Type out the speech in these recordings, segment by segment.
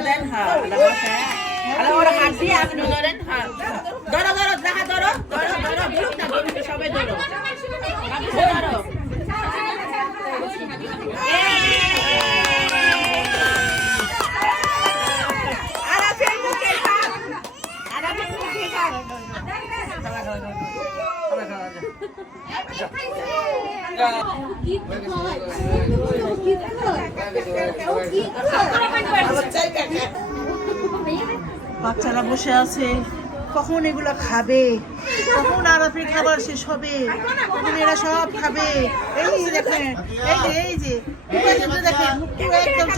দেন হ্যাঁ আরে ওরা হাত দিয়ে আপনি ধরেন হ্যাঁ। ধরো ধরো দেখা ধরো। ধরো ধরো বলুক না বলুক সবাই ধরো। ধরো। আর আছে মুখে হাত আর আছে মুখে হাত বাচ্চারা বসে আছে। কখন এগুলো খাবে? কখন আরাফের খাবার শেষ হবে? কখন এরা সব খাবে? এই যে দেখেন, এই যে এই যে। দেখেন একদম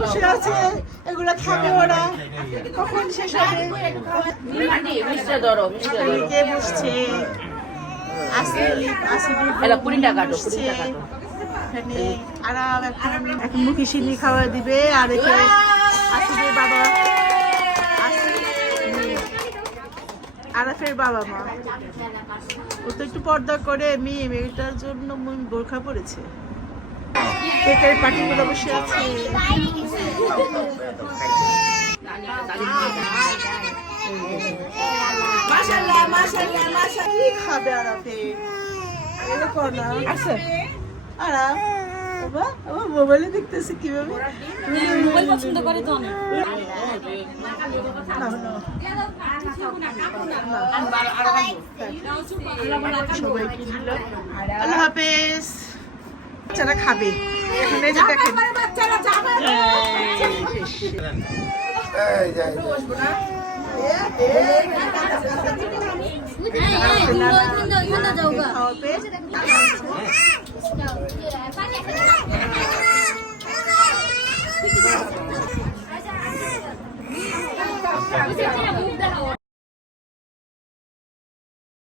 বসে আছে এগুলো খাবে ওরা। কখন শেষ হবে? কে বসছে। এখানে মুখে খাওয়া দিবে আর আসিফের বাবা। আরাফের বাবা মা। ও তো একটু পর্দা করে মেয়ে মেয়েটার জন্য বোরখা পড়েছে কেকের পাটিগুলো বসে আছে। মাশাআল্লাহ মাশাআল্লাহ মাশাআল্লাহ। কি খাবে আরাফে এগুলো কর আছে। আরাম বাবা আমার মোবাইলে দেখতেছি কীভাবে? মোবাইল পছন্দ করে তো অনেক। না, না। সবাইকে দিল আল্লাহ হাফেজ। বাচ্চারা খাবে এখানে যে দেখেন বাচ্চারা